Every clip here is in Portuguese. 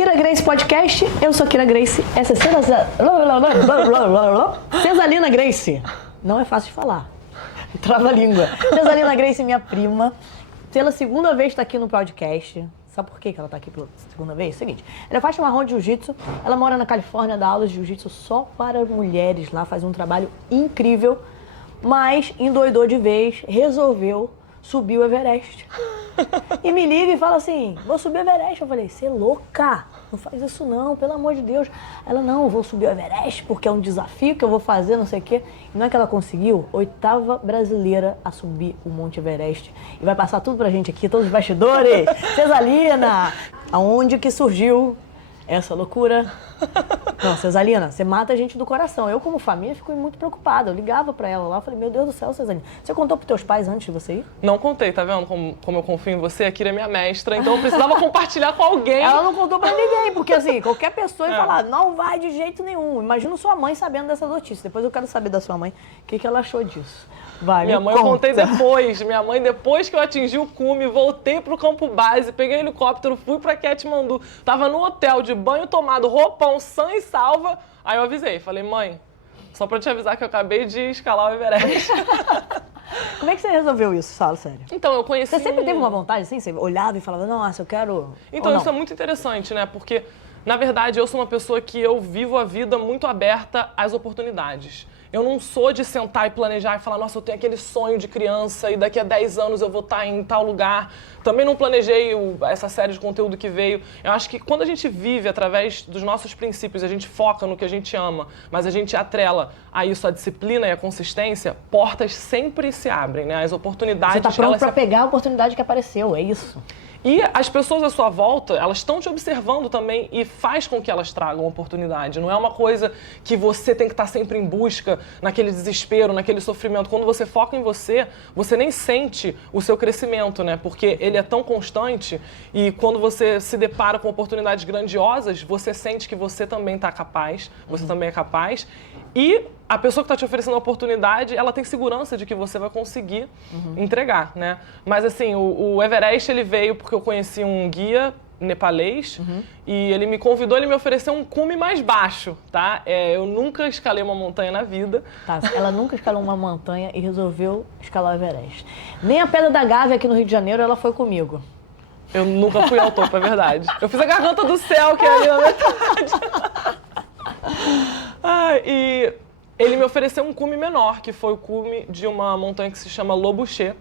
Kira Grace Podcast, eu sou Kira Grace, essa é Cesalina Grace. Não é fácil de falar, trava a língua. Cesalina Grace, minha prima, pela segunda vez está aqui no podcast. Sabe por que ela está aqui pela segunda vez? Seguinte, ela faz marrom de jiu-jitsu, ela mora na Califórnia, dá aulas de jiu-jitsu só para mulheres lá, faz um trabalho incrível, mas endoidou de vez, resolveu subir o Everest. E me liga e fala assim, vou subir o Everest. Eu falei, você é louca? Não faz isso não, pelo amor de Deus. Ela, não, eu vou subir o Everest porque é um desafio que eu vou fazer, não sei o quê. E não é que ela conseguiu? 8ª brasileira a subir o Monte Everest. E vai passar tudo pra gente aqui, todos os bastidores. Cesalina, aonde que surgiu essa loucura? Não, Cesalina, você mata a gente do coração. Eu, como família, fico muito preocupada. Eu ligava pra ela lá, falei, meu Deus do céu, Cesalina. Você contou pros teus pais antes de você ir? Não contei, tá vendo como eu confio em você? A Kira é minha mestra, então eu precisava compartilhar com alguém. Ela não contou pra ninguém, porque assim, qualquer pessoa ia falar, não vai de jeito nenhum. Imagina sua mãe sabendo dessa notícia. Depois eu quero saber da sua mãe o que ela achou disso. Vai, minha mãe, eu contei depois. Minha mãe, depois que eu atingi o cume, voltei pro campo base, peguei o helicóptero, fui pra Katmandu. Tava no hotel, de banho tomado, roupão, sã e salva. Aí eu avisei, falei, mãe, só pra te avisar que eu acabei de escalar o Everest. Como é que você resolveu isso, fala sério? Então, eu conheci... Você sempre teve uma vontade assim? Você olhava e falava, nossa, eu quero... Então, isso é muito interessante, né? Porque, na verdade, eu sou uma pessoa que eu vivo a vida muito aberta às oportunidades. Eu não sou de sentar e planejar e falar, nossa, eu tenho aquele sonho de criança e daqui a 10 anos eu vou estar em tal lugar. Também não planejei essa série de conteúdo que veio. Eu acho que quando a gente vive através dos nossos princípios, a gente foca no que a gente ama, mas a gente atrela a isso a disciplina e a consistência, portas sempre se abrem, né? As oportunidades... Você tá pronto pra pegar a oportunidade que apareceu, é isso? E as pessoas à sua volta, elas estão te observando também e faz com que elas tragam oportunidade. Não é uma coisa que você tem que estar sempre em busca, naquele desespero, naquele sofrimento. Quando você foca em você, você nem sente o seu crescimento, né? Porque ele é tão constante e quando você se depara com oportunidades grandiosas, você sente que você também está capaz, você também é capaz. E a pessoa que está te oferecendo a oportunidade, ela tem segurança de que você vai conseguir entregar, né? Mas assim, o Everest, ele veio porque eu conheci um guia nepalês e ele me convidou, ele me ofereceu um cume mais baixo, tá? Eu nunca escalei uma montanha na vida. Tá, ela nunca escalou uma montanha e resolveu escalar o Everest. Nem a Pedra da Gávea aqui no Rio de Janeiro, ela foi comigo. Eu nunca fui ao topo, é verdade. Eu fiz a Garganta do Céu, que é ali na metade. E ele me ofereceu um cume menor, que foi o cume de uma montanha que se chama Lobuche,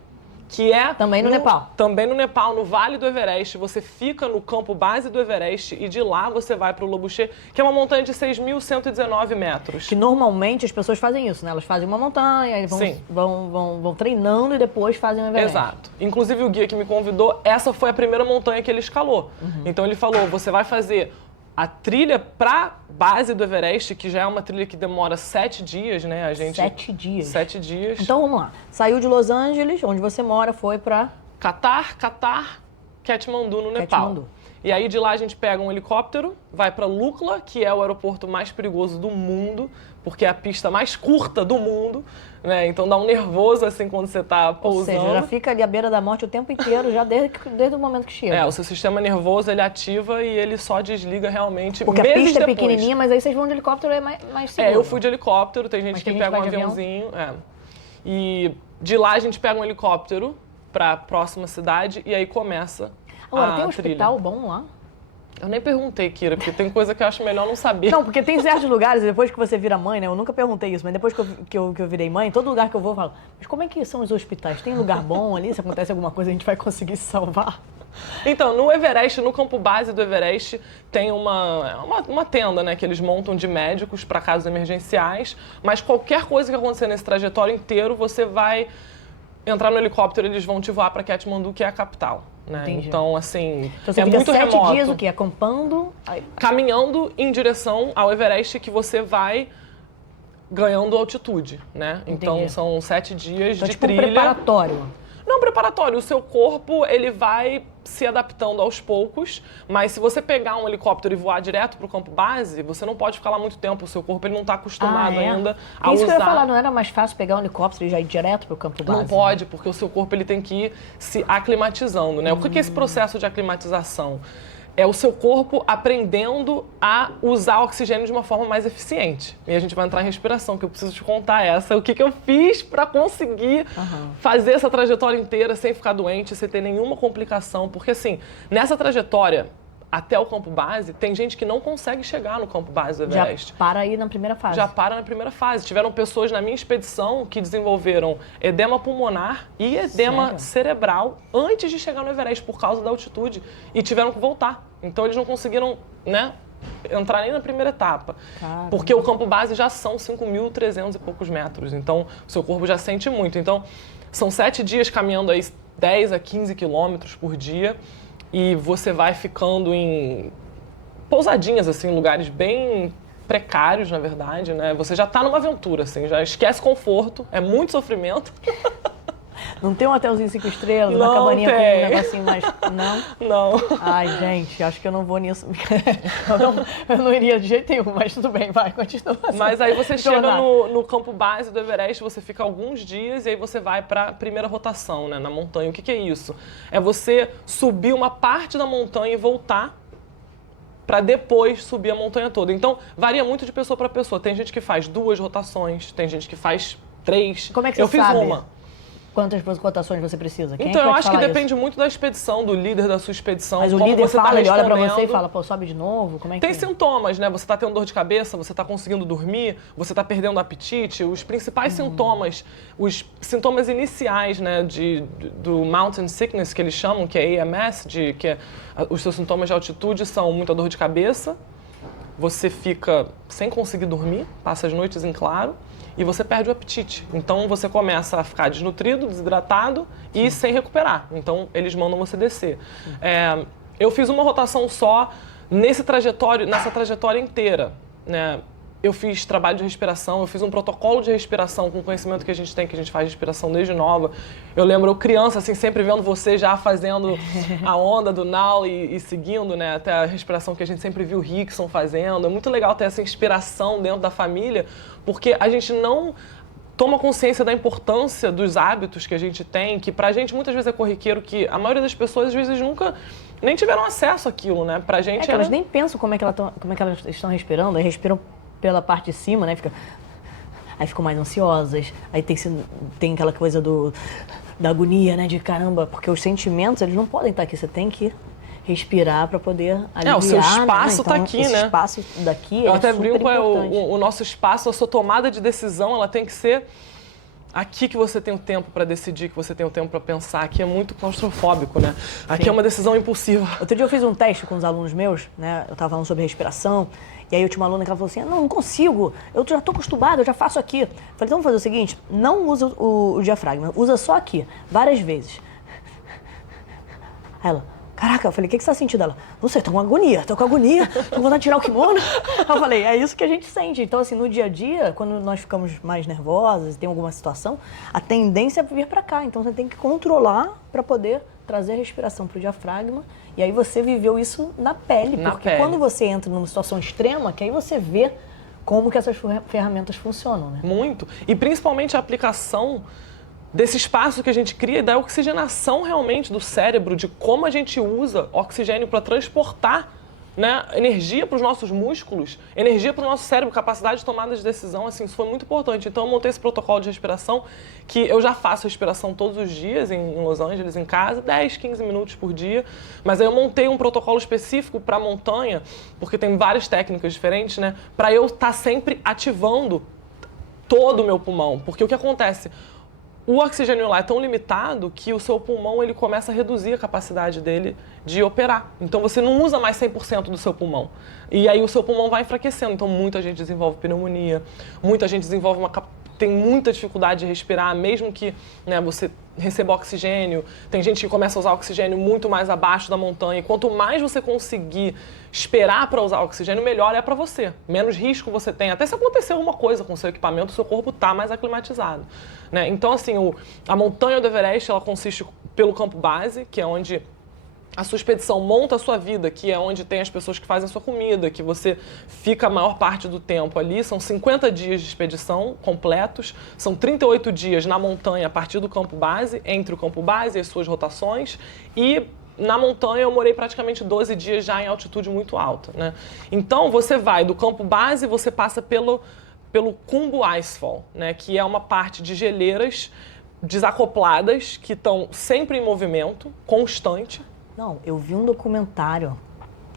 que é... Também no Nepal. Também no Nepal, no Vale do Everest. Você fica no campo base do Everest e de lá você vai para o Lobuche, que é uma montanha de 6.119 metros. Que normalmente as pessoas fazem isso, né? Elas fazem uma montanha, vão treinando e depois fazem o Everest. Exato. Inclusive o guia que me convidou, essa foi a primeira montanha que ele escalou. Então ele falou, você vai fazer a trilha para base do Everest, que já é uma trilha que demora 7 dias, né? A gente... 7 dias? 7 dias. Então vamos lá. Saiu de Los Angeles, onde você mora, foi para... Qatar, Katmandu, no Nepal. Katmandu. E aí de lá a gente pega um helicóptero, vai para Lukla, que é o aeroporto mais perigoso do mundo, porque é a pista mais curta do mundo, né? Então dá um nervoso assim quando você tá pousando. Ou seja, já fica ali à beira da morte o tempo inteiro, já desde o momento que chega. O seu sistema nervoso, ele ativa e ele só desliga realmente porque meses a pista depois. É pequenininha, mas aí vocês vão de helicóptero, é mais seguro. Eu fui de helicóptero, tem gente que pega um aviãozinho. E de lá a gente pega um helicóptero para a próxima cidade e aí começa Agora, a tem um trilha. Hospital bom lá? Eu nem perguntei, Kira, porque tem coisa que eu acho melhor não saber. Não, porque tem certos lugares, depois que você vira mãe, né? Eu nunca perguntei isso, mas depois que eu virei mãe, todo lugar que eu vou, eu falo, mas como é que são os hospitais? Tem lugar bom ali? Se acontece alguma coisa, a gente vai conseguir se salvar? Então, no Everest, no campo base do Everest, tem uma tenda, né, que eles montam de médicos para casos emergenciais, mas qualquer coisa que acontecer nesse trajetório inteiro, você vai entrar no helicóptero e eles vão te voar para Katmandu, que é a capital. Né? Então, assim, então, você é fica muito 7 remoto. dias o quê? Acampando? Caminhando em direção ao Everest, que você vai ganhando altitude, né? Então, são 7 dias de tipo trilha. Um preparatório. Não preparatório, o seu corpo ele vai se adaptando aos poucos, mas se você pegar um helicóptero e voar direto para o campo base, você não pode ficar lá muito tempo, o seu corpo ele não está acostumado ainda a usar. Isso que eu ia falar, não era mais fácil pegar um helicóptero e já ir direto para o campo base? Não pode, porque o seu corpo ele tem que ir se aclimatizando, né? O que é esse processo de aclimatização? é o seu corpo aprendendo a usar o oxigênio de uma forma mais eficiente. E a gente vai entrar em respiração, que eu preciso te contar o que eu fiz para conseguir fazer essa trajetória inteira sem ficar doente, sem ter nenhuma complicação. Porque assim, nessa trajetória até o campo base, tem gente que não consegue chegar no campo base do Everest. Já para aí na primeira fase. Já para na primeira fase. Tiveram pessoas na minha expedição que desenvolveram edema pulmonar e edema cerebral antes de chegar no Everest por causa da altitude e tiveram que voltar. Então eles não conseguiram, né, entrar nem na primeira etapa. Caramba. Porque o campo base já são 5.300 e poucos metros. Então o seu corpo já sente muito. Então são 7 dias caminhando aí 10 a 15 quilômetros por dia. E você vai ficando em pousadinhas, assim, lugares bem precários, na verdade, né? Você já tá numa aventura, assim, já esquece conforto, é muito sofrimento. Não tem um hotelzinho 5 estrelas, uma cabaninha com um negocinho mais... Não? Não. Ai, gente, acho que eu não vou nisso. Eu não iria de jeito nenhum, mas tudo bem, vai, continua. Mas aí você chega no campo base do Everest, você fica alguns dias e aí você vai para a primeira rotação, né, na montanha. O que é isso? É você subir uma parte da montanha e voltar para depois subir a montanha toda. Então, varia muito de pessoa para pessoa. Tem gente que faz 2 rotações, tem gente que faz 3. Como é que você sabe? Eu fiz uma. Quantas rotações você precisa? Quem então, é que eu acho que depende isso? muito da expedição, do líder da sua expedição. Mas o líder fala, ele olha pra você e fala, pô, sobe de novo? Como é que Tem sintomas, né? Você tá tendo dor de cabeça, você tá conseguindo dormir, você tá perdendo o apetite. Os principais sintomas, os sintomas iniciais, né, do mountain sickness, que eles chamam, que é AMS, os seus sintomas de altitude são muita dor de cabeça, você fica sem conseguir dormir, passa as noites em claro, e você perde o apetite. Então você começa a ficar desnutrido, desidratado e sem recuperar. Então eles mandam você descer. Eu fiz uma rotação só nessa trajetória inteira, né? Eu fiz trabalho de respiração, eu fiz um protocolo de respiração com o conhecimento que a gente tem, que a gente faz respiração desde nova. Eu lembro, eu criança, assim, sempre vendo você já fazendo a onda do Nau e seguindo, né, até a respiração que a gente sempre viu o Rickson fazendo. É muito legal ter essa inspiração dentro da família, porque a gente não toma consciência da importância dos hábitos que a gente tem, que pra gente muitas vezes é corriqueiro, que a maioria das pessoas às vezes nunca nem tiveram acesso àquilo, né? Pra gente elas nem pensam como é que elas estão respirando, aí respiram pela parte de cima, né? Aí ficam mais ansiosas, aí tem aquela coisa da agonia, né? De caramba, porque os sentimentos, eles não podem estar aqui, você tem que respirar para poder aliviar, o seu espaço né? tá Então, aqui, esse né? espaço daqui eu é até super brinco, importante. O nosso espaço, a sua tomada de decisão, ela tem que ser aqui que você tem o tempo para decidir, que você tem o tempo para pensar. Aqui é muito claustrofóbico, né? Aqui é uma decisão impulsiva. Outro dia eu fiz um teste com os alunos meus, né? Eu estava falando sobre respiração, e aí eu tinha uma aluna que ela falou assim, não consigo, eu já estou acostumada, eu já faço aqui. Eu falei, então vamos fazer o seguinte, não usa o diafragma, usa só aqui, várias vezes. Aí ela, caraca, eu falei, o que você está sentindo? Ela, não sei, tô com agonia, tô com vontade de tirar o kimono. Eu falei, é isso que a gente sente. Então, assim, no dia a dia, quando nós ficamos mais nervosas, tem alguma situação, a tendência é vir para cá. Então, você tem que controlar para poder trazer a respiração pro diafragma. E aí você viveu isso na pele. Porque quando você entra numa situação extrema, que aí você vê como que essas ferramentas funcionam, né? Muito. E principalmente a aplicação desse espaço que a gente cria e da oxigenação realmente do cérebro, de como a gente usa oxigênio para transportar, né, energia para os nossos músculos, energia para o nosso cérebro, capacidade de tomada de decisão, assim, isso foi muito importante. Então eu montei esse protocolo de respiração, que eu já faço respiração todos os dias em Los Angeles, em casa, 10, 15 minutos por dia, mas aí eu montei um protocolo específico para a montanha, porque tem várias técnicas diferentes, né, para eu estar sempre ativando todo o meu pulmão, porque o que acontece? O oxigênio lá é tão limitado que o seu pulmão ele começa a reduzir a capacidade dele de operar. Então você não usa mais 100% do seu pulmão. E aí o seu pulmão vai enfraquecendo. Então muita gente desenvolve pneumonia, muita gente desenvolve tem muita dificuldade de respirar, mesmo que, né, você receba oxigênio. Tem gente que começa a usar oxigênio muito mais abaixo da montanha. E quanto mais você conseguir esperar para usar oxigênio, melhor é para você. Menos risco você tem. Até se acontecer alguma coisa com o seu equipamento, o seu corpo está mais aclimatizado, né? Então, assim, a montanha do Everest, ela consiste pelo campo base, que é onde a sua expedição monta a sua vida, que é onde tem as pessoas que fazem a sua comida, que você fica a maior parte do tempo ali. São 50 dias de expedição completos, são 38 dias na montanha a partir do campo base, entre o campo base e as suas rotações, e na montanha eu morei praticamente 12 dias já em altitude muito alta, né? Então você vai do campo base, você passa pelo Khumbu Icefall, né? Que é uma parte de geleiras desacopladas que estão sempre em movimento, constante. Não, eu vi um documentário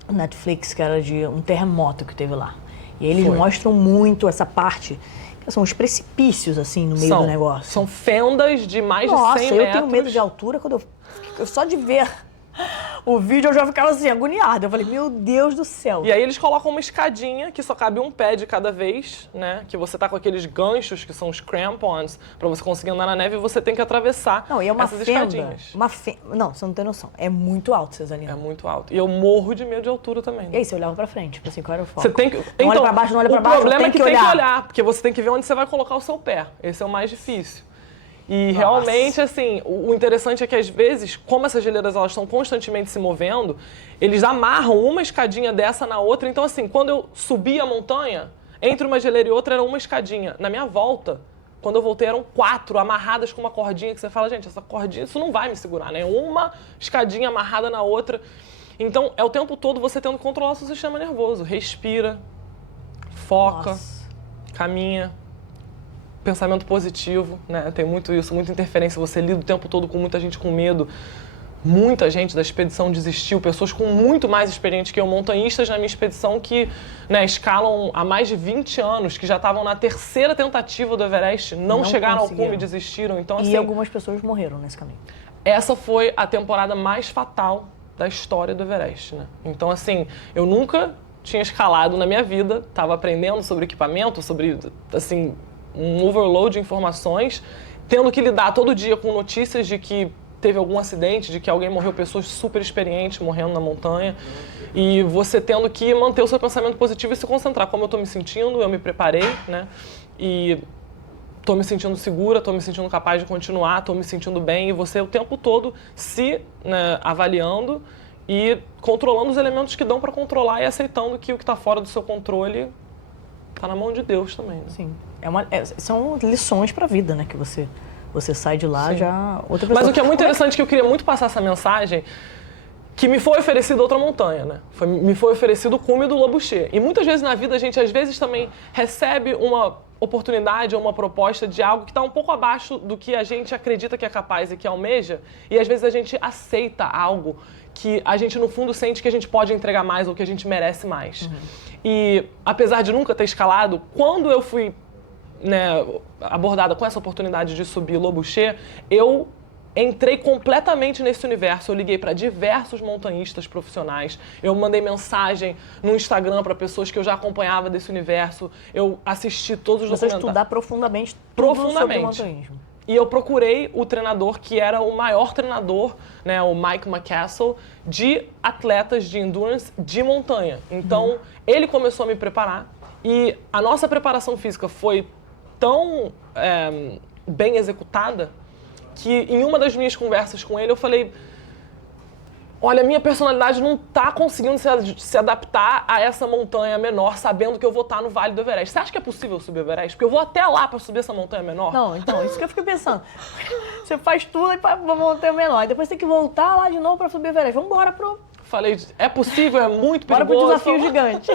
no Netflix que era de um terremoto que teve lá. E eles mostram muito essa parte, que são os precipícios, assim, no meio do negócio. São fendas de mais de 100 Nossa, metros. eu tenho medo de altura quando eu só de ver o vídeo eu já ficava assim, agoniada. Eu falei, meu Deus do céu. E aí eles colocam uma escadinha que só cabe um pé de cada vez, né? Que você tá com aqueles ganchos, que são os crampons, pra você conseguir andar na neve e você tem que atravessar Não, e é uma essas fenda. escadinhas. Não, você não tem noção. É muito alto, Cesalina. É muito alto. E eu morro de medo de altura também. E aí, você olhava pra frente, tipo assim, qual era o foco? Você tem que... Não olha pra baixo, não olha pra baixo, o problema é que tem que olhar. olhar, porque você tem que ver onde você vai colocar o seu pé. Esse é o mais difícil. E realmente, assim, o interessante é que às vezes, como essas geleiras elas estão constantemente se movendo, eles amarram uma escadinha dessa na outra. Então, assim, quando eu subi a montanha, entre uma geleira e outra era uma escadinha. Na minha volta, quando eu voltei, eram 4 amarradas com uma cordinha que você fala, gente, essa cordinha, isso não vai me segurar, né? Uma escadinha amarrada na outra. Então, é o tempo todo você tendo que controlar o seu sistema nervoso. Respira, foca, caminha. Pensamento positivo, né? Tem muito isso, muita interferência. Você lida o tempo todo com muita gente com medo. Muita gente da expedição desistiu, pessoas com muito mais experiência que eu, montanhistas na minha expedição que, né, escalam há mais de 20 anos, que já estavam na 3ª tentativa do Everest, não chegaram ao cume e desistiram. Então, assim, e algumas pessoas morreram nesse caminho. Essa foi a temporada mais fatal da história do Everest, né? Então, assim, eu nunca tinha escalado na minha vida, estava aprendendo sobre equipamento, sobre, assim, um overload de informações, tendo que lidar todo dia com notícias de que teve algum acidente, de que alguém morreu, pessoas super experientes morrendo na montanha, e você tendo que manter o seu pensamento positivo e se concentrar. Como eu estou me sentindo, eu me preparei, né? E estou me sentindo segura, estou me sentindo capaz de continuar, estou me sentindo bem, e você o tempo todo se, né, avaliando e controlando os elementos que dão para controlar e aceitando que o que está fora do seu controle está na mão de Deus também, né? Sim. São lições para a vida, né? Que você sai de lá já outra pessoa. Mas o que é muito interessante, que eu queria muito passar essa mensagem, que me foi oferecido outra montanha, né? Me foi oferecido o cume do Lobuche. E muitas vezes na vida a gente, às vezes, também recebe uma oportunidade ou uma proposta de algo que está um pouco abaixo do que a gente acredita que é capaz e que almeja, e às vezes a gente aceita algo que a gente, no fundo, sente que a gente pode entregar mais ou que a gente merece mais. E, apesar de nunca ter escalado, quando eu fui, né, abordada com essa oportunidade de subir Lobuche, eu entrei completamente nesse universo. Eu liguei para diversos montanhistas profissionais, eu mandei mensagem no Instagram para pessoas que eu já acompanhava desse universo, eu assisti todos os documentários. Você estudar profundamente sobre o montanhismo. E eu procurei o treinador que era o maior treinador, né, o Mike McCassell, de atletas de endurance de montanha. Então, ele começou a me preparar e a nossa preparação física foi tão bem executada que em uma das minhas conversas com ele eu falei: olha, minha personalidade não está conseguindo se adaptar a essa montanha menor, sabendo que eu vou estar no Vale do Everest. Você acha que é possível subir o Everest? Porque eu vou até lá para subir essa montanha menor? Não, então, isso que eu fiquei pensando. Você faz tudo para uma montanha menor, e depois tem que voltar lá de novo para subir o Everest. Vamos embora pro... Falei, é possível, é muito perigoso. Bora pro desafio gigante.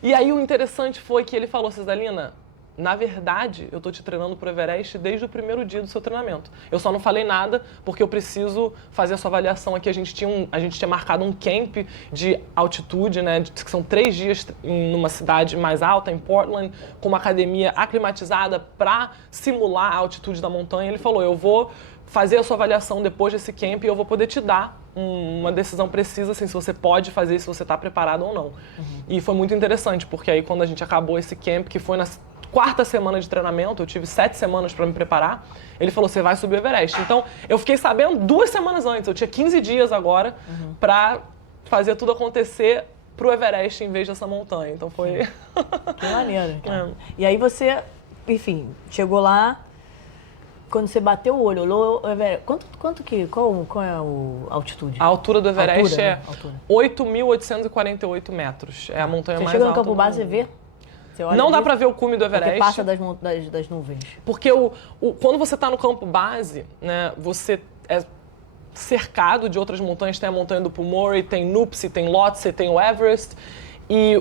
E aí o interessante foi que ele falou: Cesalina, na verdade, eu tô te treinando pro Everest desde o primeiro dia do seu treinamento. Eu só não falei nada porque eu preciso fazer a sua avaliação aqui. A gente tinha marcado um camp de altitude, né? Que são 3 dias numa cidade mais alta, em Portland, com uma academia aclimatizada para simular a altitude da montanha. Ele falou: eu vou fazer a sua avaliação depois desse camp e eu vou poder te dar uma decisão precisa, assim, se você pode fazer, se você está preparado ou não. E foi muito interessante, porque aí quando a gente acabou esse camp, que foi na 4ª semana de treinamento, eu tive 7 semanas para me preparar, ele falou: você vai subir o Everest. Então, eu fiquei sabendo 2 semanas antes, eu tinha 15 dias agora para fazer tudo acontecer pro Everest em vez dessa montanha. Então foi... Que maneiro, cara. E aí você, enfim, chegou lá, quando você bateu o olho, olhou o Everest, qual é a altitude? A altura do Everest altura, né? 8.848 metros. É a montanha mais alta. Você chega no campo base, você vê? Não dá pra ver o cume do Everest. Porque passa das nuvens. Porque quando você tá no campo base, né, você é cercado de outras montanhas. Tem a montanha do Pumori, tem Nuptse, tem Lhotse, tem o Everest. E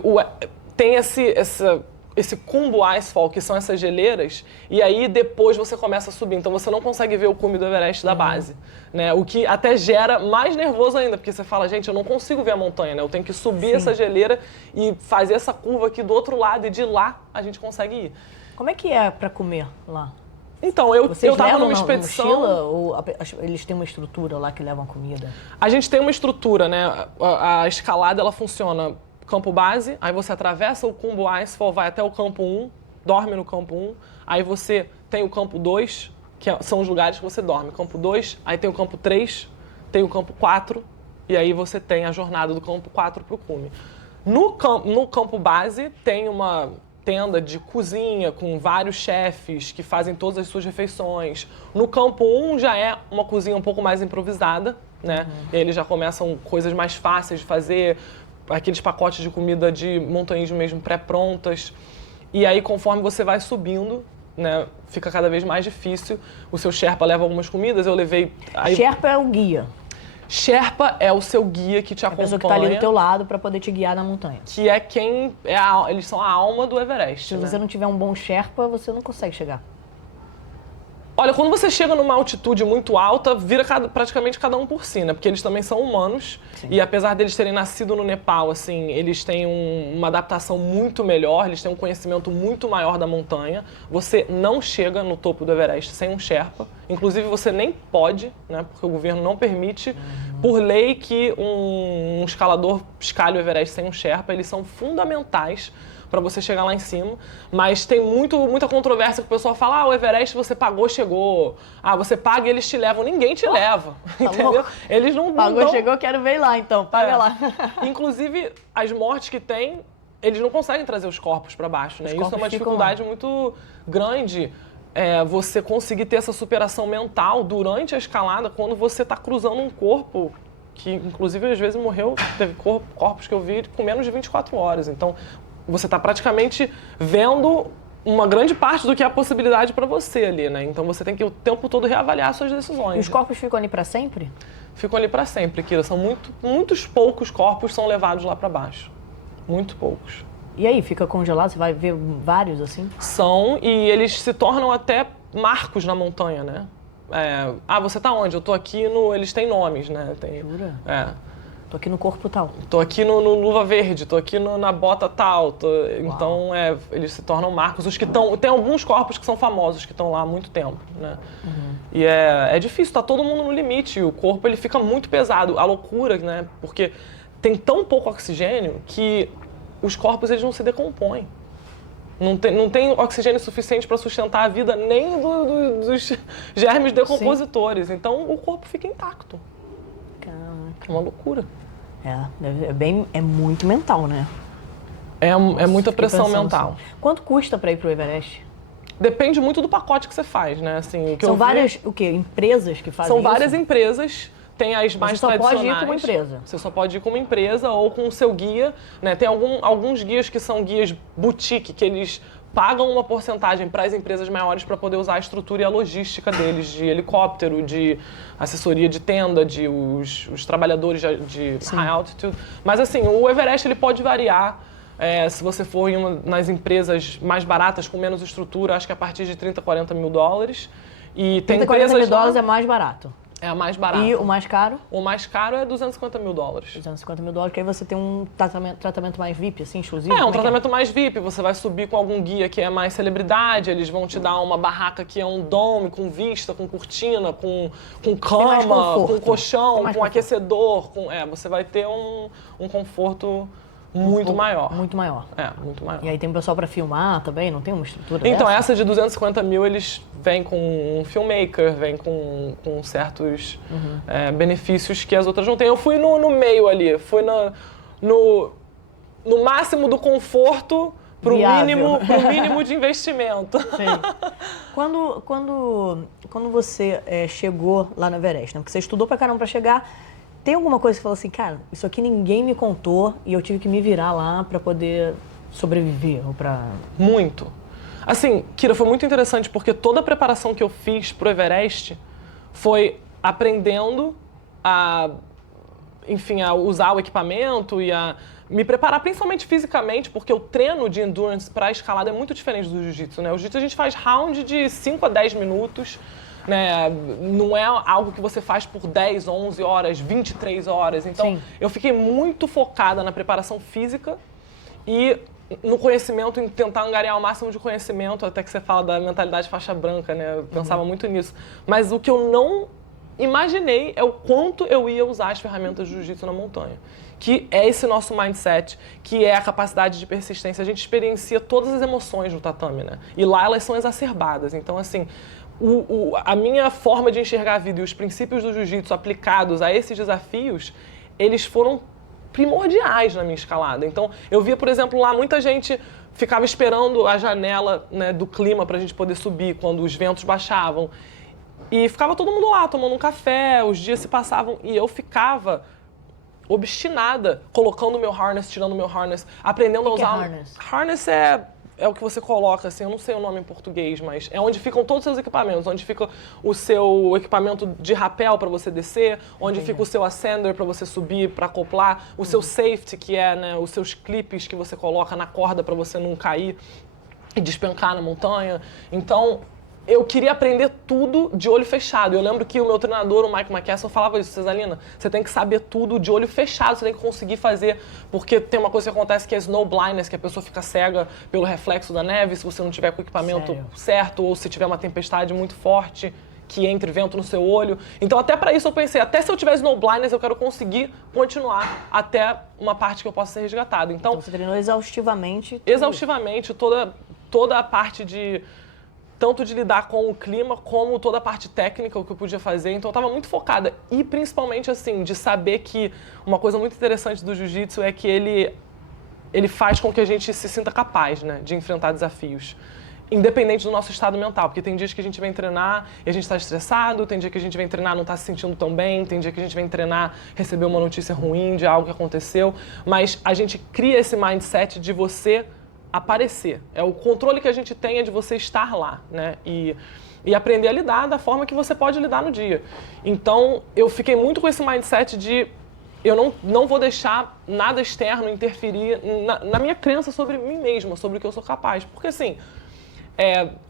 tem esse Khumbu Icefall, que são essas geleiras, e aí depois você começa a subir. Então você não consegue ver o cume do Everest da base, né? O que até gera mais nervoso ainda, porque você fala, gente, eu não consigo ver a montanha, né? Eu tenho que subir essa geleira e fazer essa curva aqui do outro lado, e de lá a gente consegue ir. Como é que é pra comer lá? Então, eu tava numa Na expedição... mochila, ou eles têm uma estrutura lá que levam comida? A gente tem uma estrutura, né? A escalada, ela funciona campo base, aí você atravessa o Khumbu Icefall, vai até o campo 1, dorme no campo 1, aí você tem o campo 2, que são os lugares que você dorme. Campo 2, aí tem o campo 3, tem o campo 4, e aí você tem a jornada do campo 4 pro cume. No campo base tem uma tenda de cozinha com vários chefes que fazem todas as suas refeições. No campo 1 já é uma cozinha um pouco mais improvisada, né? E aí eles já começam coisas mais fáceis de fazer, aqueles pacotes de comida de montanhismo mesmo pré-prontas. E aí, conforme você vai subindo, né, fica cada vez mais difícil. O seu Sherpa leva algumas comidas, eu levei... Sherpa é o guia. Sherpa é o seu guia que te acompanha. A pessoa que tá ali do teu lado para poder te guiar na montanha. Que é quem... eles são a alma do Everest. Se você não tiver um bom Sherpa, você não consegue chegar. Olha, quando você chega numa altitude muito alta, vira praticamente cada um por si, né? Porque eles também são humanos. Sim. E apesar deles terem nascido no Nepal, assim, eles têm uma adaptação muito melhor, eles têm um conhecimento muito maior da montanha. Você não chega no topo do Everest sem um Sherpa. Inclusive, você nem pode, né? Porque o governo não permite, por lei, que um escalador escale o Everest sem um Sherpa. Eles são fundamentais para você chegar lá em cima, mas tem muita controvérsia que o pessoal fala, o Everest você pagou, chegou, você paga e eles te levam. Ninguém te leva, entendeu? Louco. Eles não Pagou, dão... chegou, quero ver lá então, paga lá. Inclusive, as mortes que tem, eles não conseguem trazer os corpos para baixo, né? Isso é uma dificuldade muito grande, você conseguir ter essa superação mental durante a escalada, quando você está cruzando um corpo que, inclusive, às vezes morreu, teve corpos que eu vi com menos de 24 horas, então... Você está praticamente vendo uma grande parte do que é a possibilidade para você ali, né? Então você tem que o tempo todo reavaliar suas decisões. E os corpos ficam ali para sempre? Ficam ali para sempre, Kira. São muitos poucos corpos são levados lá para baixo. Muito poucos. E aí, fica congelado? Você vai ver vários assim? São, e eles se tornam até marcos na montanha, né? Você tá onde? Eu tô aqui no... Eles têm nomes, né? Jura? Tô aqui no corpo tal. Tô aqui no luva verde, tô aqui na bota tal. Então, eles se tornam marcos. Os que estão... Tem alguns corpos que são famosos, que estão lá há muito tempo, né? E é difícil, tá todo mundo no limite. O corpo, ele fica muito pesado. A loucura, né? Porque tem tão pouco oxigênio que os corpos, eles não se decompõem. Não tem oxigênio suficiente para sustentar a vida nem dos germes decompositores. Sim. Então, o corpo fica intacto. Caraca. É uma loucura. É muito mental, né? É muita pressão mental. Assim. Quanto custa para ir pro Everest? Depende muito do pacote que você faz, né? Assim, São várias, empresas que fazem isso? São várias empresas. Tem as mais tradicionais. Você só pode ir com uma empresa. Você só pode ir com uma empresa ou com o seu guia, né? Tem alguns guias que são guias boutique, que eles pagam uma porcentagem para as empresas maiores para poder usar a estrutura e a logística deles, de helicóptero, de assessoria de tenda, de os trabalhadores de high altitude. Mas assim, o Everest ele pode variar. Se você for em nas empresas mais baratas, com menos estrutura, acho que a partir de 30, 40 mil dólares. E tem 30, 40 mil dólares é mais barato. É a mais barata. E o mais caro? O mais caro é 250 mil dólares. 250 mil dólares, que aí você tem um tratamento mais VIP, assim, exclusivo? Um tratamento mais VIP. Você vai subir com algum guia que é mais celebridade, eles vão te dar uma barraca que é um dome, com vista, com cortina, com cama, com colchão, com aquecedor. Você vai ter um conforto muito maior. Muito maior. Muito maior. E aí tem um pessoal para filmar também? Não tem uma estrutura Então, dessa? essa de 250 mil, eles vêm com um filmmaker, vêm com certos benefícios que as outras não têm. Eu fui no meio ali, fui no máximo do conforto pro mínimo de investimento. Sim. Quando você chegou lá no Everest, né? Porque você estudou pra caramba pra chegar, tem alguma coisa que você falou assim, cara, isso aqui ninguém me contou e eu tive que me virar lá pra poder sobreviver? Muito. Assim, Kira, foi muito interessante porque toda a preparação que eu fiz pro Everest foi aprendendo enfim, a usar o equipamento e a me preparar principalmente fisicamente, porque o treino de endurance para escalada é muito diferente do jiu-jitsu, né? O jiu-jitsu a gente faz round de 5 a 10 minutos, né? Não é algo que você faz por 10, 11 horas, 23 horas. Então, Sim. eu fiquei muito focada na preparação física e no conhecimento, em tentar angariar o máximo de conhecimento, até que você fala da mentalidade faixa branca, né? Eu pensava muito nisso. Mas o que eu não imaginei é o quanto eu ia usar as ferramentas de jiu-jitsu na montanha. Que é esse nosso mindset, que é a capacidade de persistência. A gente experiencia todas as emoções no tatame, né? E lá elas são exacerbadas. Então, assim, a minha forma de enxergar a vida e os princípios do jiu-jitsu aplicados a esses desafios, eles foram primordiais na minha escalada. Então, eu via, por exemplo, lá muita gente ficava esperando a janela, né, do clima para a gente poder subir quando os ventos baixavam. E ficava todo mundo lá tomando um café, os dias se passavam e eu ficava obstinada, colocando o meu harness, tirando o meu harness, aprendendo a usar... O que é harness? Harness é o que você coloca, assim, eu não sei o nome em português, mas é onde ficam todos os seus equipamentos, onde fica o seu equipamento de rapel para você descer, onde fica o seu ascender para você subir, para acoplar, o seu safety, que é, né, os seus clipes que você coloca na corda para você não cair e despencar na montanha. Então, eu queria aprender tudo de olho fechado. Eu lembro que o meu treinador, o Mike McCassel, falava isso: Cesalina, você tem que saber tudo de olho fechado, você tem que conseguir fazer, porque tem uma coisa que acontece que é snow blindness, que a pessoa fica cega pelo reflexo da neve, se você não tiver com o equipamento certo, ou se tiver uma tempestade muito forte, que entre vento no seu olho. Então, até para isso eu pensei, até se eu tiver snow blindness, eu quero conseguir continuar até uma parte que eu possa ser resgatado. Então você treinou exaustivamente? Exaustivamente, toda a parte de... tanto de lidar com o clima, como toda a parte técnica, o que eu podia fazer. Então, eu estava muito focada. E, principalmente, assim, de saber que uma coisa muito interessante do jiu-jitsu é que ele faz com que a gente se sinta capaz, né, de enfrentar desafios. Independente do nosso estado mental. Porque tem dias que a gente vem treinar e a gente está estressado, tem dia que a gente vem treinar e não está se sentindo tão bem, tem dia que a gente vem treinar e receber uma notícia ruim de algo que aconteceu. Mas a gente cria esse mindset de você aparecer. É o controle que a gente tem é de você estar lá, né? E aprender a lidar da forma que você pode lidar no dia. Então, eu fiquei muito com esse mindset de eu não vou deixar nada externo interferir na minha crença sobre mim mesma, sobre o que eu sou capaz. Porque, assim,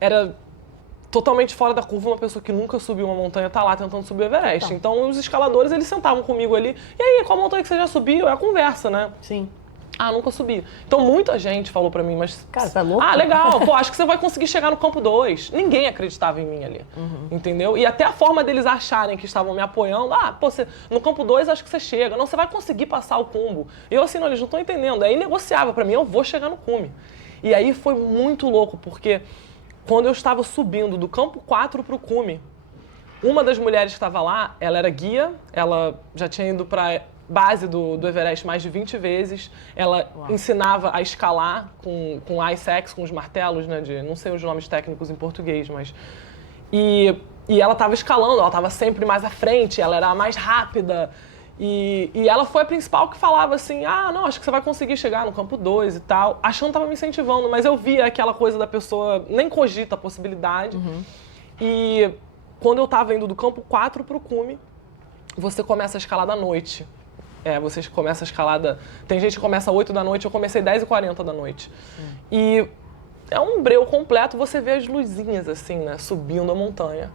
era totalmente fora da curva uma pessoa que nunca subiu uma montanha tá lá tentando subir o Everest. Então, os escaladores, eles sentavam comigo ali. E aí, qual montanha que você já subiu? É a conversa, né? Sim. Ah, nunca subi. Então, muita gente falou pra mim, mas... Cara, tá louco? Ah, legal. Pô, acho que você vai conseguir chegar no campo 2. Ninguém acreditava em mim ali. Entendeu? E até a forma deles acharem que estavam me apoiando. Ah, pô, no campo 2 acho que você chega. Não, você vai conseguir passar o cumbo. E eu assim, não, eles não estão entendendo. É inegociável pra mim, eu vou chegar no cume. E aí foi muito louco, porque quando eu estava subindo do campo 4 pro cume, uma das mulheres que estava lá, ela era guia, ela já tinha ido pra base do Everest mais de 20 vezes. Ela ensinava a escalar com ice axe, com os martelos, né? Não sei os nomes técnicos em português, mas... E ela estava escalando, ela estava sempre mais à frente, ela era a mais rápida. E ela foi a principal que falava assim, ah, não, acho que você vai conseguir chegar no campo 2 e tal. Achando que estava me incentivando, mas eu via aquela coisa da pessoa nem cogita a possibilidade. E quando eu estava indo do campo 4 pro cume, você começa a escalada à noite. Você começa a escalada... Tem gente que começa às 8 da noite, eu comecei 10h40 da noite. E é um breu completo, você vê as luzinhas, assim, né, subindo a montanha.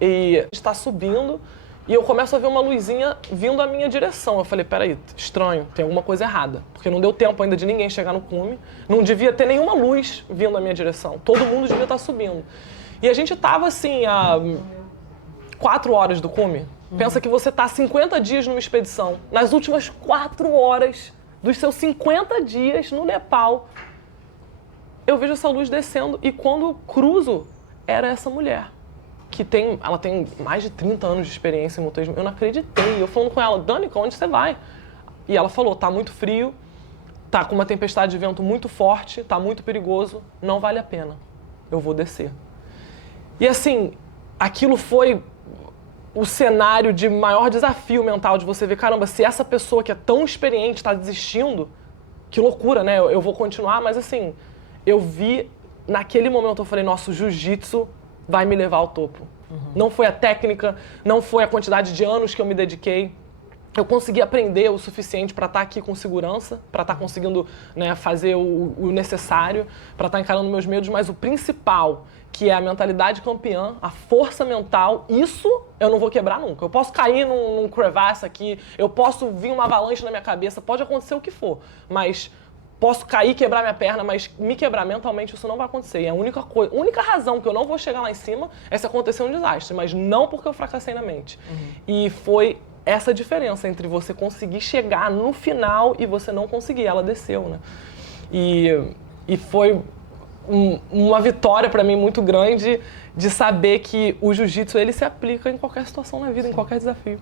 E está subindo, e eu começo a ver uma luzinha vindo à minha direção. Eu falei, peraí, estranho, tem alguma coisa errada. Porque não deu tempo ainda de ninguém chegar no cume. Não devia ter nenhuma luz vindo à minha direção. Todo mundo devia estar subindo. E a gente estava, assim, a 4 horas do cume. Pensa que você está 50 dias numa expedição. Nas últimas 4 horas dos seus 50 dias no Nepal, eu vejo essa luz descendo e quando eu cruzo, era essa mulher. Ela tem mais de 30 anos de experiência em montanhismo. Eu não acreditei. Eu falando com ela, Danica, onde você vai? E ela falou, tá muito frio, tá com uma tempestade de vento muito forte, tá muito perigoso, não vale a pena. Eu vou descer. E assim, aquilo foi o cenário de maior desafio mental de você ver, caramba, se essa pessoa que é tão experiente está desistindo, que loucura, né? Eu vou continuar, mas assim, eu vi, naquele momento eu falei, nossa, o jiu-jitsu vai me levar ao topo. Não foi a técnica, não foi a quantidade de anos que eu me dediquei. Eu consegui aprender o suficiente para estar aqui com segurança, para estar conseguindo, né, fazer o necessário, para estar encarando meus medos, mas o principal, que é a mentalidade campeã, a força mental, isso eu não vou quebrar nunca. Eu posso cair num crevasse aqui, eu posso vir uma avalanche na minha cabeça, pode acontecer o que for, mas posso cair, quebrar minha perna, mas me quebrar mentalmente isso não vai acontecer. E a única razão que eu não vou chegar lá em cima é se acontecer um desastre, mas não porque eu fracassei na mente. E foi essa diferença entre você conseguir chegar no final e você não conseguir. Ela desceu, né? E foi uma vitória para mim muito grande de saber que o jiu-jitsu ele se aplica em qualquer situação na vida, em qualquer desafio.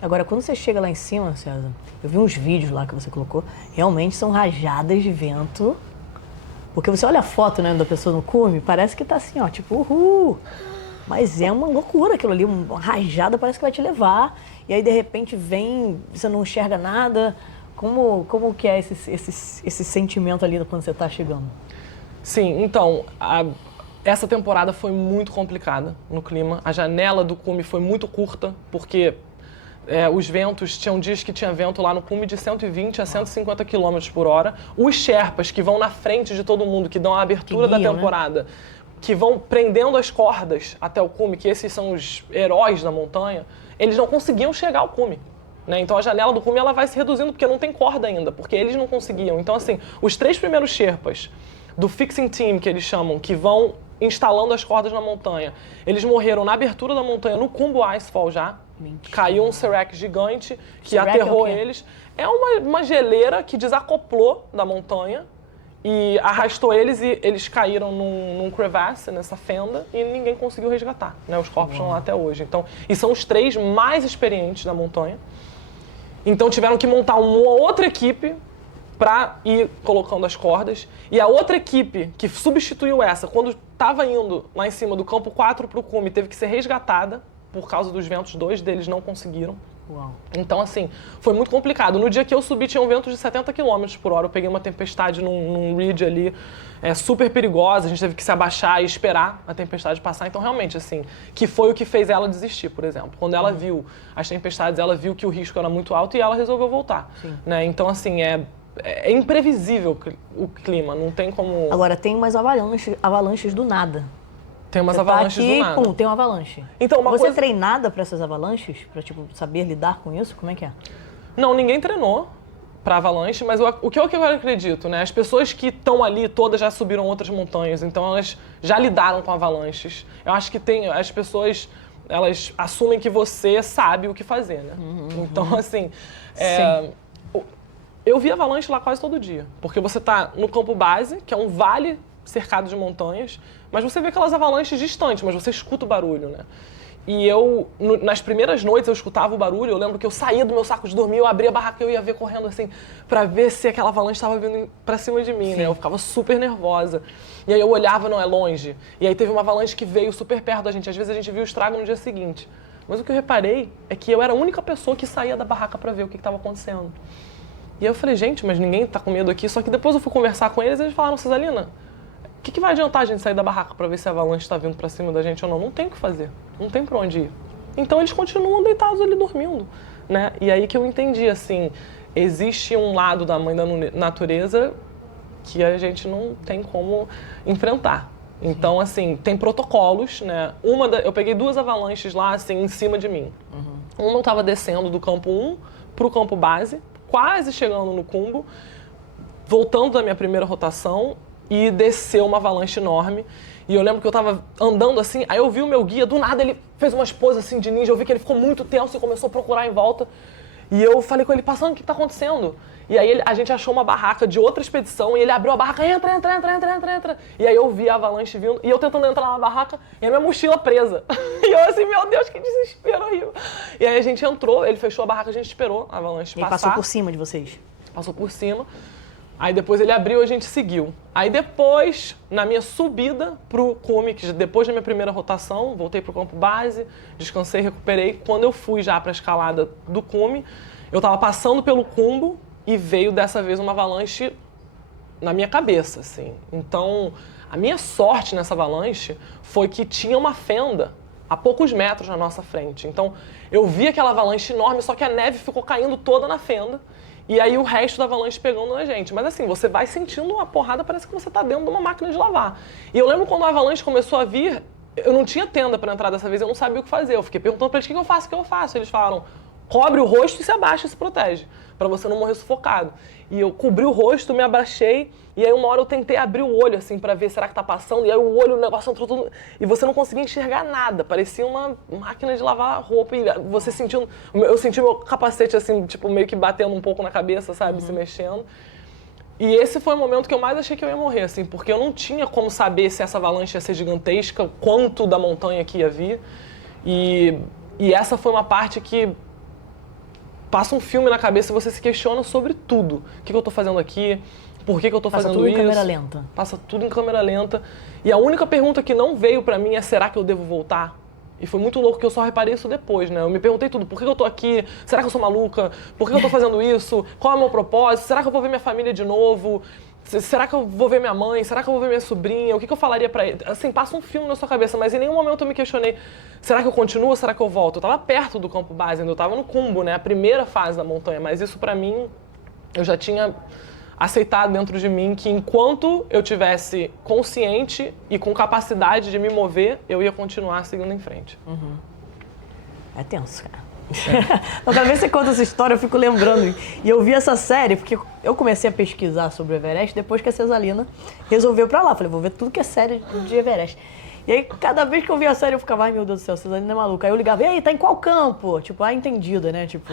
Agora, quando você chega lá em cima, César, eu vi uns vídeos lá que você colocou, realmente são rajadas de vento. Porque você olha a foto, né, da pessoa no cume, parece que tá assim, ó, tipo, uhul. Mas é uma loucura aquilo ali, uma rajada parece que vai te levar. E aí, de repente, vem, você não enxerga nada. Como que é esse sentimento ali quando você tá chegando? Sim, então, essa temporada foi muito complicada no clima. A janela do cume foi muito curta, porque os ventos, tinham dias que tinha vento lá no cume de 120 a 150 km por hora. Os Sherpas, que vão na frente de todo mundo, que dão a abertura da temporada, né? Que vão prendendo as cordas até o cume, que esses são os heróis da montanha, eles não conseguiam chegar ao cume. Né? Então a janela do cume ela vai se reduzindo porque não tem corda ainda, porque eles não conseguiam. Então assim, os 3 primeiros Sherpas do Fixing Team, que eles chamam, que vão instalando as cordas na montanha, eles morreram na abertura da montanha, no Kumbu Icefall já. Mentira. Caiu um Serac gigante que aterrou eles. É uma geleira que desacoplou da montanha e arrastou eles e eles caíram num crevasse, nessa fenda, e ninguém conseguiu resgatar. Né? Os corpos estão lá até hoje. Então, e são os 3 mais experientes da montanha. Então tiveram que montar uma outra equipe para ir colocando as cordas. E a outra equipe que substituiu essa, quando estava indo lá em cima do campo 4 para o cume, teve que ser resgatada por causa dos ventos. 2 deles não conseguiram. Uau. Então, assim, foi muito complicado. No dia que eu subi, tinha um vento de 70 km por hora. Eu peguei uma tempestade num ridge ali, super perigosa. A gente teve que se abaixar e esperar a tempestade passar. Então, realmente, assim, que foi o que fez ela desistir, por exemplo. Quando ela viu as tempestades, ela viu que o risco era muito alto e ela resolveu voltar. Né? Então, assim, é imprevisível o clima, não tem como... Agora, tem umas avalanches do nada. Tem umas avalanches do nada. Tem uma avalanche. Então, Você é treinada para essas avalanches? Para, tipo, saber lidar com isso? Como é que é? Não, ninguém treinou para avalanche, mas o que eu acredito, né? As pessoas que estão ali, todas já subiram outras montanhas, então elas já lidaram com avalanches. Eu acho que as pessoas, elas assumem que você sabe o que fazer, né? Então, assim... Eu vi avalanche lá quase todo dia, porque você tá no campo base, que é um vale cercado de montanhas, mas você vê aquelas avalanches distantes, mas você escuta o barulho, né? E nas primeiras noites eu escutava o barulho, eu lembro que eu saía do meu saco de dormir, eu abria a barraca e eu ia ver correndo assim, pra ver se aquela avalanche estava vindo pra cima de mim, né? Eu ficava super nervosa. E aí eu olhava, não, é longe. E aí teve uma avalanche que veio super perto da gente, às vezes a gente viu o estrago no dia seguinte. Mas o que eu reparei é que eu era a única pessoa que saía da barraca pra ver o que estava acontecendo. E aí eu falei, gente, mas ninguém tá com medo aqui. Só que depois eu fui conversar com eles e eles falaram, Cesalina, o que vai adiantar a gente sair da barraca pra ver se a avalanche tá vindo pra cima da gente ou não? Não tem o que fazer, não tem pra onde ir. Então eles continuam deitados ali dormindo, né? E aí que eu entendi, assim, existe um lado da mãe da natureza que a gente não tem como enfrentar. Então, assim, tem protocolos, né? Eu peguei 2 avalanches lá, assim, em cima de mim. Uma eu tava descendo do campo 1 pro campo base, quase chegando no cumbo, voltando da minha primeira rotação e desceu uma avalanche enorme. E eu lembro que eu tava andando assim, aí eu vi o meu guia, do nada ele fez umas poses assim de ninja, eu vi que ele ficou muito tenso e começou a procurar em volta. E eu falei com ele, passando, o que tá acontecendo? E aí a gente achou uma barraca de outra expedição e ele abriu a barraca, entra. E aí eu vi a avalanche vindo e eu tentando entrar na barraca e a minha mochila presa. E eu assim, meu Deus, que desespero horrível. E aí a gente entrou, ele fechou a barraca, a gente esperou a avalanche passar. Ele passou por cima de vocês? Passou por cima. Aí depois ele abriu e a gente seguiu. Aí depois, na minha subida pro cume, que depois da minha primeira rotação, voltei pro campo base, descansei, recuperei. Quando eu fui já pra escalada do cume, eu tava passando pelo cumbo e veio dessa vez uma avalanche na minha cabeça, assim. Então, a minha sorte nessa avalanche foi que tinha uma fenda a poucos metros na nossa frente. Então, eu vi aquela avalanche enorme, só que a neve ficou caindo toda na fenda. E aí o resto da avalanche pegando na gente. Mas assim, você vai sentindo uma porrada, parece que você tá dentro de uma máquina de lavar. E eu lembro quando a avalanche começou a vir, eu não tinha tenda para entrar dessa vez, eu não sabia o que fazer. Eu fiquei perguntando para eles, o que eu faço, o que eu faço? Eles falaram, cobre o rosto e se abaixa e se protege, para você não morrer sufocado. E eu cobri o rosto, me abaixei, e aí uma hora eu tentei abrir o olho, assim, para ver será que tá passando, e aí o olho, o negócio entrou tudo... E você não conseguia enxergar nada, parecia uma máquina de lavar roupa, e você sentindo... Eu senti meu capacete, assim, tipo, meio que batendo um pouco na cabeça, sabe, se mexendo. E esse foi o momento que eu mais achei que eu ia morrer, assim, porque eu não tinha como saber se essa avalanche ia ser gigantesca, quanto da montanha que ia vir. E essa foi uma parte que passa um filme na cabeça e você se questiona sobre tudo. O que eu tô fazendo aqui? Por que eu tô fazendo isso? Passa tudo em câmera lenta. Passa tudo em câmera lenta. E a única pergunta que não veio pra mim é, será que eu devo voltar? E foi muito louco que eu só reparei isso depois, né? Eu me perguntei tudo, por que eu tô aqui? Será que eu sou maluca? Por que eu tô fazendo isso? Qual é o meu propósito? Será que eu vou ver minha família de novo? Será que eu vou ver minha mãe? Será que eu vou ver minha sobrinha? O que eu falaria pra ele? Assim, passa um filme na sua cabeça, mas em nenhum momento eu me questionei, será que eu continuo ou será que eu volto? Eu tava perto do campo base, ainda eu tava no cumbo, né? A primeira fase da montanha, mas isso pra mim, eu já tinha aceitado dentro de mim que enquanto eu tivesse consciente e com capacidade de me mover, eu ia continuar seguindo em frente. É tenso, cara. Cada vez que você conta essa história, eu fico lembrando. E eu vi essa série, porque eu comecei a pesquisar sobre o Everest depois que a Cesalina resolveu ir pra lá. Falei, vou ver tudo que é série de Everest. E aí, cada vez que eu via a série, eu ficava, ai meu Deus do céu, Cesalina é maluca. Aí eu ligava, e aí, tá em qual campo? Tipo, entendida, né? Tipo,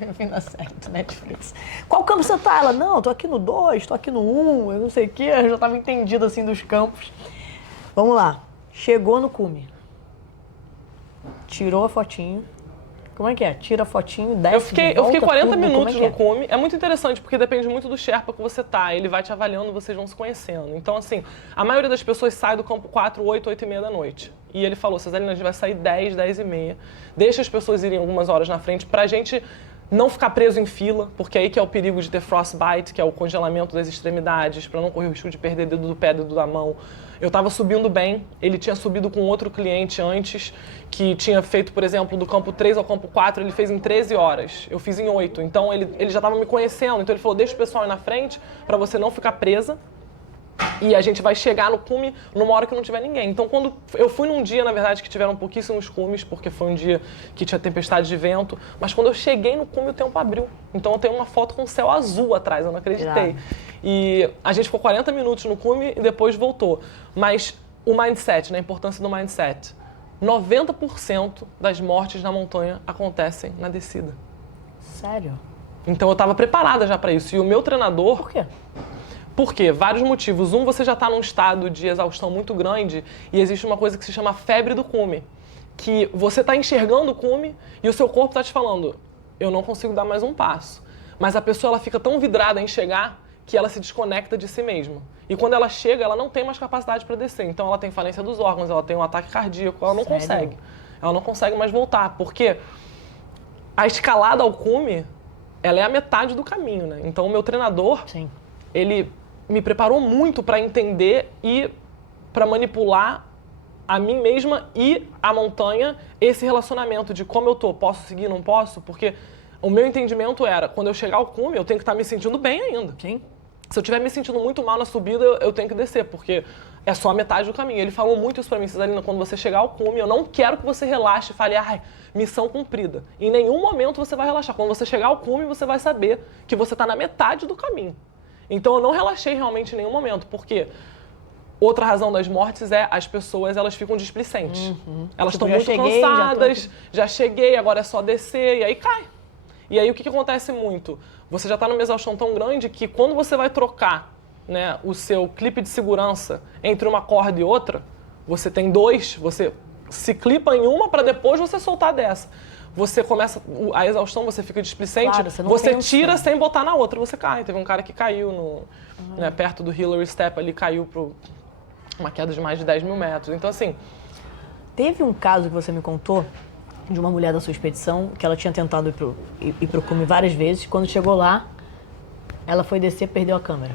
eu vi na série do Netflix. Qual campo você tá? Ela, não, tô aqui no 2, tô aqui no 1, eu não sei o quê. Eu já tava entendida, assim, dos campos. Vamos lá. Chegou no cume. Tirou a fotinho. Como é que é? Tira a fotinho, desce, Eu fiquei 40 tudo, minutos como é no cume. É muito interessante, porque depende muito do Sherpa que você tá. Ele vai te avaliando, vocês vão se conhecendo. Então, assim, a maioria das pessoas sai do campo 4, 8, 8 e meia da noite. E ele falou, Cesalina, a gente vai sair 10, 10 e meia. Deixa as pessoas irem algumas horas na frente pra gente não ficar preso em fila, porque aí que é o perigo de ter frostbite, que é o congelamento das extremidades, pra não correr o risco de perder dedo do pé, dedo da mão. Eu estava subindo bem, ele tinha subido com outro cliente antes, que tinha feito, por exemplo, do campo 3 ao campo 4, ele fez em 13 horas. Eu fiz em 8. Então ele já estava me conhecendo. Então ele falou, deixa o pessoal ir na frente para você não ficar presa. E a gente vai chegar no cume numa hora que não tiver ninguém. Então quando eu fui num dia, na verdade, que tiveram pouquíssimos cumes, porque foi um dia que tinha tempestade de vento, mas quando eu cheguei no cume o tempo abriu. Então eu tenho uma foto com o céu azul atrás, eu não acreditei. Irado. E a gente ficou 40 minutos no cume e depois voltou. Mas o mindset, né, a importância do mindset. 90% das mortes na montanha acontecem na descida. Sério? Então eu estava preparada já para isso. E o meu treinador... Por quê? Por quê? Vários motivos. Um, você já está num estado de exaustão muito grande e existe uma coisa que se chama febre do cume. Que você está enxergando o cume e o seu corpo está te falando, eu não consigo dar mais um passo. Mas a pessoa ela fica tão vidrada em chegar que ela se desconecta de si mesma. E quando ela chega, ela não tem mais capacidade para descer. Então ela tem falência dos órgãos, ela tem um ataque cardíaco, ela não Sério? consegue. Ela não consegue mais voltar, porque a escalada ao cume, ela é a metade do caminho, né? Então o meu treinador, Sim. ele me preparou muito para entender e para manipular a mim mesma e a montanha, esse relacionamento de como eu tô, posso seguir, não posso, porque o meu entendimento era, quando eu chegar ao cume, eu tenho que estar me sentindo bem ainda. Sim. Se eu estiver me sentindo muito mal na subida, eu tenho que descer, porque é só a metade do caminho. Ele falou muito isso pra mim, Cesalina, quando você chegar ao cume, eu não quero que você relaxe e fale, ai, missão cumprida. Em nenhum momento você vai relaxar. Quando você chegar ao cume, você vai saber que você tá na metade do caminho. Então eu não relaxei realmente em nenhum momento, porque outra razão das mortes é as pessoas, elas ficam displicentes. Elas Tipo, estão já muito cheguei, cansadas, já cheguei, agora é só descer, e aí cai. E aí o que acontece muito? Você já está numa exaustão tão grande que quando você vai trocar, né, o seu clipe de segurança entre uma corda e outra, você tem dois, você se clipa em uma para depois você soltar dessa. Você começa, a exaustão, você fica displicente, Claro, você não você tem tira opção. sem botar na outra, você cai. Teve um cara que caiu né, perto do Hillary Step, ali caiu para uma queda de mais de 10 mil metros. Então assim, Teve um caso que você me contou de uma mulher da sua expedição que ela tinha tentado ir pro cume várias vezes. Quando chegou lá, Ela foi descer, perdeu a câmera.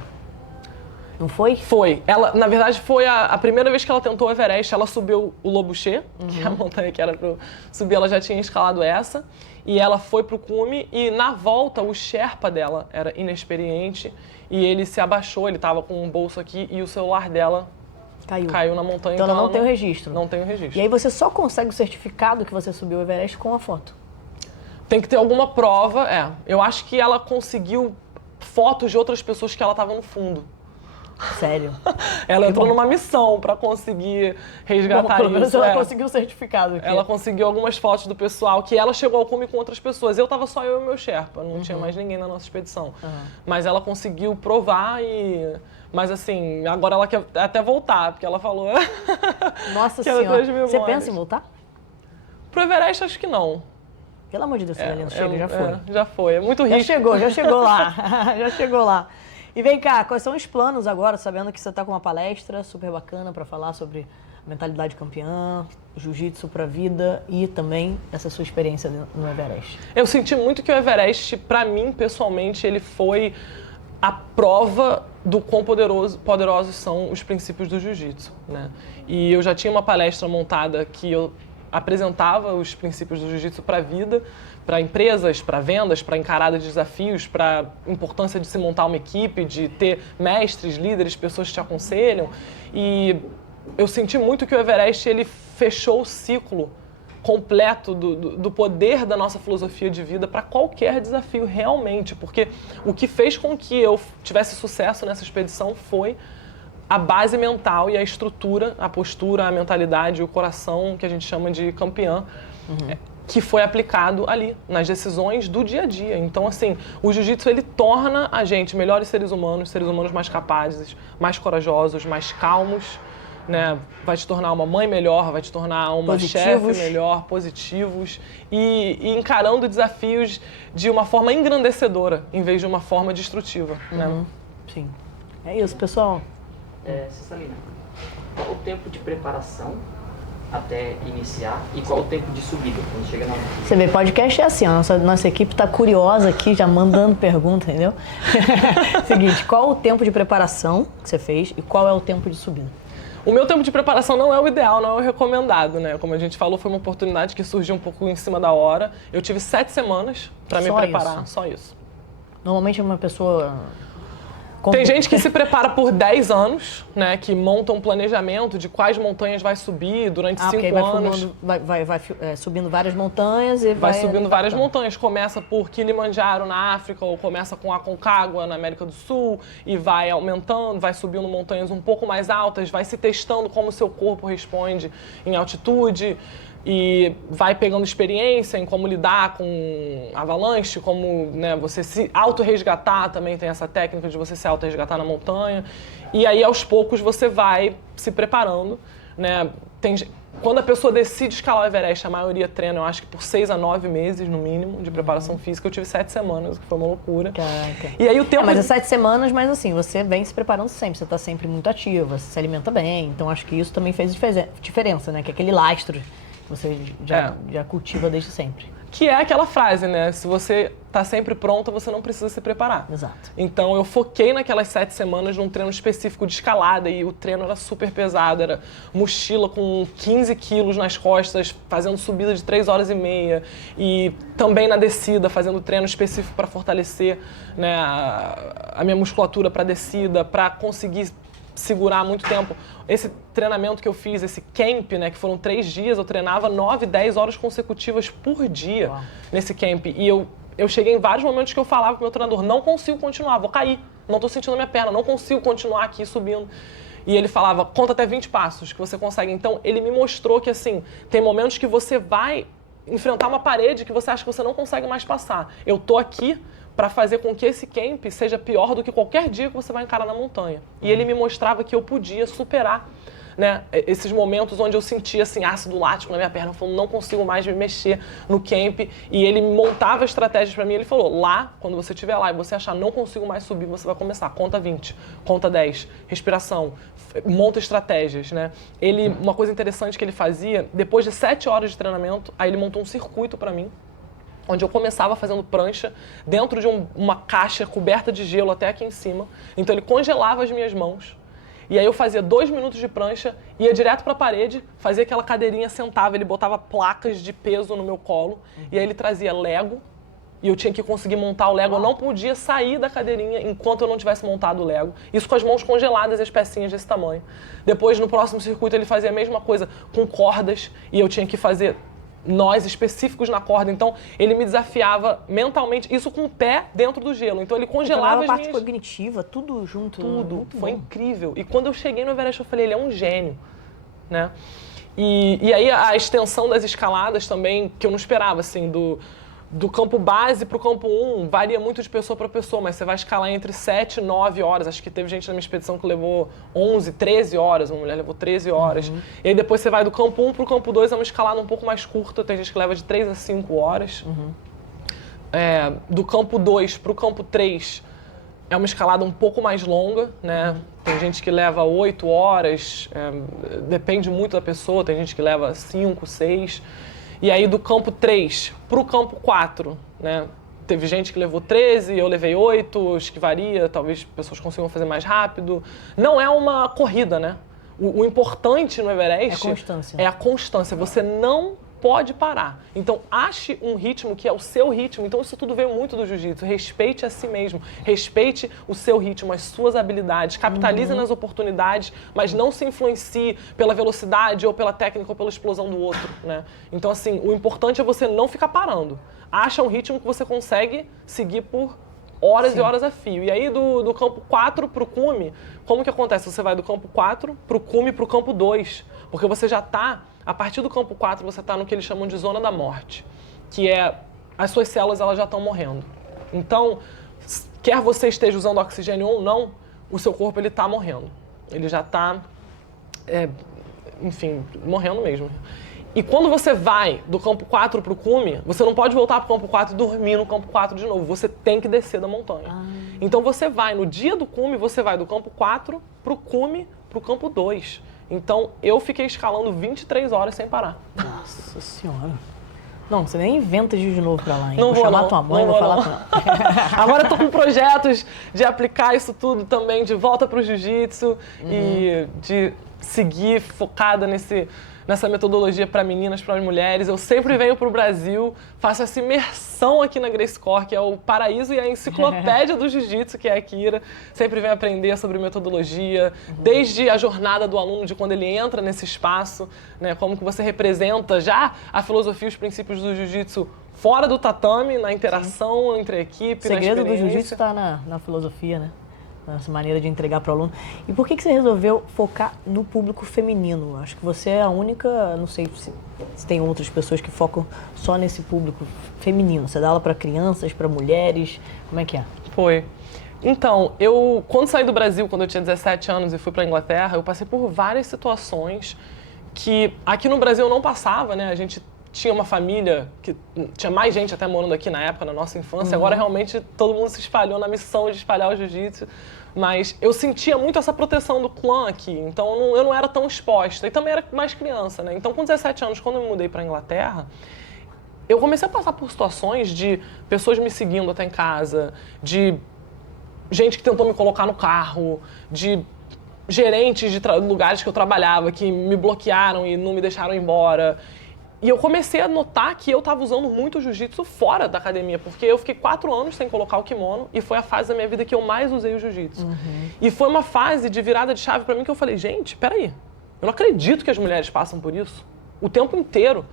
Não foi? Foi. Ela, na verdade, foi a primeira vez que ela tentou o Everest. Ela subiu o Lobuche, que é a montanha que era para subir, ela já tinha escalado essa. E ela foi pro cume e na volta o Sherpa dela era inexperiente e ele se abaixou, ele estava com um bolso aqui e o celular dela caiu na montanha. Então ela não tem o registro. Não tem o registro. E aí você só consegue o certificado que você subiu o Everest com a foto. Tem que ter alguma prova, Eu acho que ela conseguiu fotos de outras pessoas que ela estava no fundo. Sério? Ela entrou numa missão para conseguir resgatar pelo menos isso. ela conseguiu o certificado aqui. Ela conseguiu algumas fotos do pessoal, que ela chegou ao cume com outras pessoas. Eu tava só eu e meu Sherpa, não tinha mais ninguém na nossa expedição. Mas ela conseguiu provar e... Mas assim, agora ela quer até voltar, porque ela falou... Nossa que ela Senhora, trouxe você pensa em voltar? Pro Everest, acho que não. Pelo amor de Deus, Celina, chega, já foi. Já foi, é muito risco. Já chegou lá, já chegou lá. E vem cá, quais são os planos agora, sabendo que você está com uma palestra super bacana para falar sobre mentalidade campeã, jiu-jitsu para a vida e também essa sua experiência no Everest? Eu senti muito que o Everest, para mim, pessoalmente, ele foi a prova do quão poderosos são os princípios do jiu-jitsu, né? E eu já tinha uma palestra montada que eu apresentava os princípios do jiu-jitsu para a vida, para empresas, para vendas, para encarada de desafios, para a importância de se montar uma equipe, de ter mestres, líderes, pessoas que te aconselham. E eu senti muito que o Everest ele fechou o ciclo completo do poder da nossa filosofia de vida para qualquer desafio, realmente. Porque o que fez com que eu tivesse sucesso nessa expedição foi a base mental e a estrutura, a postura, a mentalidade, o coração, que a gente chama de campeã, que foi aplicado ali, nas decisões do dia a dia. Então, assim, o jiu-jitsu, ele torna a gente melhores seres humanos mais capazes, mais corajosos, mais calmos, né? Vai te tornar uma mãe melhor, vai te tornar uma chefe melhor, positivos e encarando desafios de uma forma engrandecedora, em vez de uma forma destrutiva, né? Sim. É isso, pessoal. Cessalina, qual o tempo de preparação até iniciar e qual o tempo de subida quando chega na montanha? Você vê, podcast é assim, ó, nossa equipe está curiosa aqui, já mandando pergunta, entendeu? Seguinte, qual o tempo de preparação que você fez e qual é o tempo de subida? O meu tempo de preparação não é o ideal, não é o recomendado, né? Como a gente falou, foi uma oportunidade que surgiu um pouco em cima da hora. Eu tive 7 semanas para me preparar, só isso. Normalmente uma pessoa... Tem gente que se prepara por 10 anos, né? Que monta um planejamento de quais montanhas vai subir durante 5 anos. Vai subindo várias montanhas e vai... subindo várias montanhas. Começa por Kilimanjaro na África ou começa com Aconcagua na América do Sul e vai aumentando, vai subindo montanhas um pouco mais altas, vai se testando como o seu corpo responde em altitude. E vai pegando experiência em como lidar com avalanche, como, né, você se auto-resgatar, também tem essa técnica de você se auto-resgatar na montanha. E aí, aos poucos, você vai se preparando, né? Quando a pessoa decide escalar o Everest, a maioria treina, eu acho que por 6 a 9 meses, no mínimo, de preparação física. Eu tive 7 semanas, o que foi uma loucura. Caraca. E aí o tempo... mas é 7 semanas, mas assim, você vem se preparando sempre, você está sempre muito ativa, você se alimenta bem, então acho que isso também fez diferença, né? Que é aquele lastro que você já cultiva desde sempre. Que é aquela frase, né? Se você tá sempre pronta, você não precisa se preparar. Exato. Então eu foquei naquelas 7 semanas num treino específico de escalada e o treino era super pesado, era mochila com 15 quilos nas costas, fazendo subida de 3 horas e meia e também na descida, fazendo treino específico para fortalecer, né, a minha musculatura para descida, para conseguir segurar muito tempo. Esse treinamento que eu fiz, esse camp, né, que foram 3 dias, eu treinava 9, 10 horas consecutivas por dia nesse camp. E eu cheguei em vários momentos que eu falava pro meu treinador, não consigo continuar, vou cair, não tô sentindo a minha perna, não consigo continuar aqui subindo. E ele falava, conta até 20 passos que você consegue. Então, ele me mostrou que, assim, tem momentos que você vai enfrentar uma parede que você acha que você não consegue mais passar. Eu tô aqui para fazer com que esse camp seja pior do que qualquer dia que você vai encarar na montanha. E ele me mostrava que eu podia superar, né, esses momentos onde eu sentia assim, ácido lático na minha perna, eu falei, não consigo mais me mexer no camp. E ele montava estratégias para mim, ele falou, lá, quando você estiver lá e você achar não consigo mais subir, você vai começar, conta 20, conta 10, respiração, monta estratégias, né. Uma coisa interessante que ele fazia, depois de 7 horas de treinamento, aí ele montou um circuito para mim, onde eu começava fazendo prancha dentro de uma caixa coberta de gelo até aqui em cima. Então ele congelava as minhas mãos. E aí eu fazia 2 minutos de prancha, ia direto para a parede, fazia aquela cadeirinha, sentava, ele botava placas de peso no meu colo, e aí ele trazia Lego, e eu tinha que conseguir montar o Lego. Eu não podia sair da cadeirinha enquanto eu não tivesse montado o Lego. Isso com as mãos congeladas e as pecinhas desse tamanho. Depois, no próximo circuito, ele fazia a mesma coisa com cordas, e eu tinha que fazer nós específicos na corda. Então, ele me desafiava mentalmente, isso com o pé dentro do gelo. Então, ele congelava as parte minhas... cognitiva, tudo junto. Tudo. Muito Foi bom. incrível. E quando eu cheguei no Everest, eu falei, ele é um gênio, né? E aí, a extensão das escaladas também, que eu não esperava, assim, do campo base para o campo 1, varia muito de pessoa para pessoa, mas você vai escalar entre 7 e 9 horas. Acho que teve gente na minha expedição que levou 11, 13 horas, uma mulher levou 13 horas. E aí depois você vai do campo 1 para o campo 2, é uma escalada um pouco mais curta, tem gente que leva de 3 a 5 horas. Do campo 2 para o campo 3, é uma escalada um pouco mais longa, né? Tem gente que leva 8 horas, depende muito da pessoa, tem gente que leva 5, 6. E aí do campo 3 para o campo 4, né? Teve gente que levou 13, eu levei 8, acho que varia, talvez pessoas consigam fazer mais rápido. Não é uma corrida, né? O importante no Everest constância. é a constância. Você não pode parar. Então, ache um ritmo que é o seu ritmo. Então, isso tudo veio muito do jiu-jitsu. Respeite a si mesmo. Respeite o seu ritmo, as suas habilidades. Capitalize nas oportunidades, mas não se influencie pela velocidade ou pela técnica ou pela explosão do outro, né? Então, assim, o importante é você não ficar parando. Acha um ritmo que você consegue seguir por horas e horas a fio. E aí, do campo 4 para o cume, como que acontece? Você vai do campo 4 para o cume para o campo 2. Porque você já está... A partir do campo 4, você está no que eles chamam de zona da morte, que é as suas células elas já estão morrendo. Então, quer você esteja usando oxigênio ou não, o seu corpo ele está morrendo. Ele já está, enfim, morrendo mesmo. E quando você vai do campo 4 para o cume, você não pode voltar para o campo 4 e dormir no campo 4 de novo. Você tem que descer da montanha. Então, você vai, no dia do cume, você vai do campo 4 para o cume, para o campo 2. Então, eu fiquei escalando 23 horas sem parar. Nossa Senhora. Não, você nem inventa de ir de novo pra lá, hein? Não vou chamar não, tua mãe, não vou vou falar não. pra... Agora eu tô com projetos de aplicar isso tudo também de volta pro jiu-jitsu e de seguir focada nessa metodologia para meninas, para mulheres. Eu sempre venho pro Brasil, faço essa imersão aqui na Gracie Corps, que é o paraíso e a enciclopédia do jiu-jitsu, que é a Kira. Sempre venho aprender sobre metodologia, desde a jornada do aluno, de quando ele entra nesse espaço, né, como que você representa já a filosofia e os princípios do jiu-jitsu fora do tatame, na interação entre a equipe, O segredo na do experiência. jiu-jitsu está na filosofia, né? Nessa maneira de entregar para o aluno. E por que você resolveu focar no público feminino? Acho que você é a única, não sei se tem outras pessoas que focam só nesse público feminino. Você dá aula para crianças, para mulheres, como é que é? Foi. Então, quando saí do Brasil, quando eu tinha 17 anos e fui para a Inglaterra, eu passei por várias situações que aqui no Brasil eu não passava, né? A gente tinha uma família, que tinha mais gente até morando aqui na época, na nossa infância. Agora, realmente, todo mundo se espalhou na missão de espalhar o jiu-jitsu. Mas eu sentia muito essa proteção do clã aqui, então eu não era tão exposta. E também era mais criança, né? Então, com 17 anos, quando eu me mudei para a Inglaterra, eu comecei a passar por situações de pessoas me seguindo até em casa, de gente que tentou me colocar no carro, de gerentes de lugares que eu trabalhava que me bloquearam e não me deixaram embora. E eu comecei a notar que eu estava usando muito jiu-jitsu fora da academia, porque eu fiquei 4 anos sem colocar o kimono e foi a fase da minha vida que eu mais usei o jiu-jitsu. E foi uma fase de virada de chave para mim que eu falei, gente, peraí, eu não acredito que as mulheres passam por isso o tempo inteiro.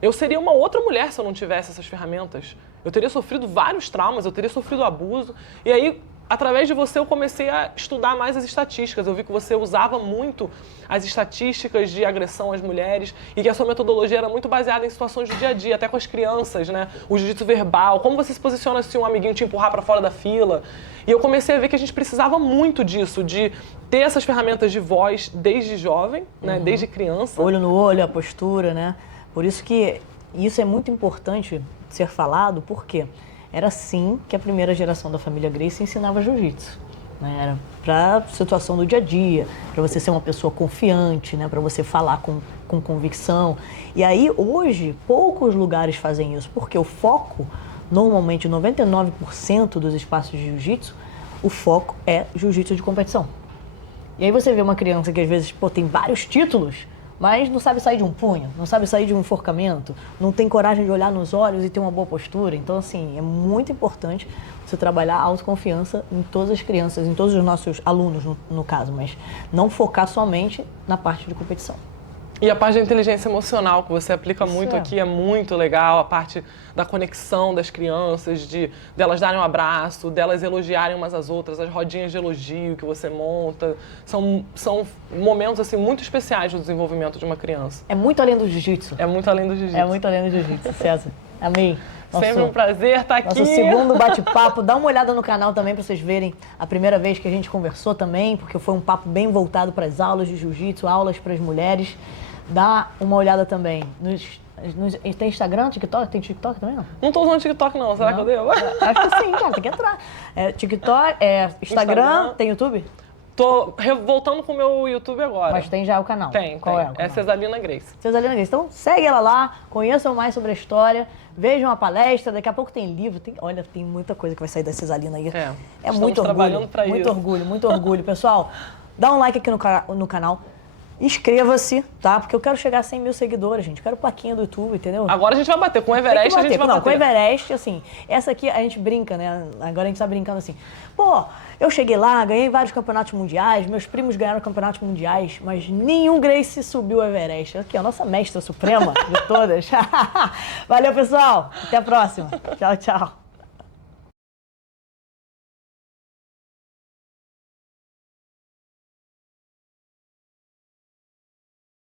Eu seria uma outra mulher se eu não tivesse essas ferramentas. Eu teria sofrido vários traumas, eu teria sofrido abuso. E aí, através de você, eu comecei a estudar mais as estatísticas. Eu vi que você usava muito as estatísticas de agressão às mulheres e que a sua metodologia era muito baseada em situações do dia a dia, até com as crianças, né? O jiu-jitsu verbal, como você se posiciona se um amiguinho te empurrar para fora da fila. E eu comecei a ver que a gente precisava muito disso, de ter essas ferramentas de voz desde jovem, né? Desde criança. Olho no olho, a postura, né? Por isso que isso é muito importante ser falado, porque era assim que a primeira geração da família Gracie ensinava jiu-jitsu. né? Era para situação do dia a dia, para você ser uma pessoa confiante, né? Para você falar com convicção. E aí, hoje, poucos lugares fazem isso, porque o foco, normalmente 99% dos espaços de jiu-jitsu, o foco é jiu-jitsu de competição. E aí você vê uma criança que às vezes tem vários títulos, mas não sabe sair de um punho, não sabe sair de um enforcamento, não tem coragem de olhar nos olhos e ter uma boa postura. Então, assim, é muito importante você trabalhar a autoconfiança em todas as crianças, em todos os nossos alunos, no caso, mas não focar somente na parte de competição. E a parte da inteligência emocional que você aplica muito aqui é muito legal, a parte da conexão das crianças, delas darem um abraço, delas elogiarem umas às outras, as rodinhas de elogio que você monta. São momentos assim, muito especiais no desenvolvimento de uma criança. É muito além do jiu-jitsu. É muito além do jiu-jitsu. É muito além do jiu-jitsu, César. Amém. Sempre um prazer estar aqui. Nosso segundo bate-papo. Dá uma olhada no canal também para vocês verem a primeira vez que a gente conversou também, porque foi um papo bem voltado para as aulas de jiu-jitsu, aulas para as mulheres. Dá uma olhada também. Tem Instagram, TikTok? Tem TikTok também, não? Não tô usando TikTok, não. Será que eu devo? Acho que sim, cara. Tem que entrar. TikTok, Instagram, tem YouTube? Tô voltando com o meu YouTube agora. Mas tem já o canal. Tem. Qual é? É Cesalina Grace. Cesalina Grace. Então segue ela lá, conheçam mais sobre a história, vejam a palestra, daqui a pouco tem livro. Olha, tem muita coisa que vai sair da Cesalina aí. É muito orgulho. Muito orgulho. Pessoal, dá um like aqui no canal. Inscreva-se, tá? Porque eu quero chegar a 100 mil seguidores, gente. Quero plaquinha do YouTube, entendeu? Agora a gente vai bater. Com o Everest a gente vai bater. Não, com o Everest, assim, essa aqui a gente brinca, né? Agora a gente tá brincando assim. Pô, eu cheguei lá, ganhei vários campeonatos mundiais, meus primos ganharam campeonatos mundiais, mas nenhum Gracie subiu o Everest. Aqui, a nossa mestra suprema de todas. Valeu, pessoal. Até a próxima. Tchau, tchau.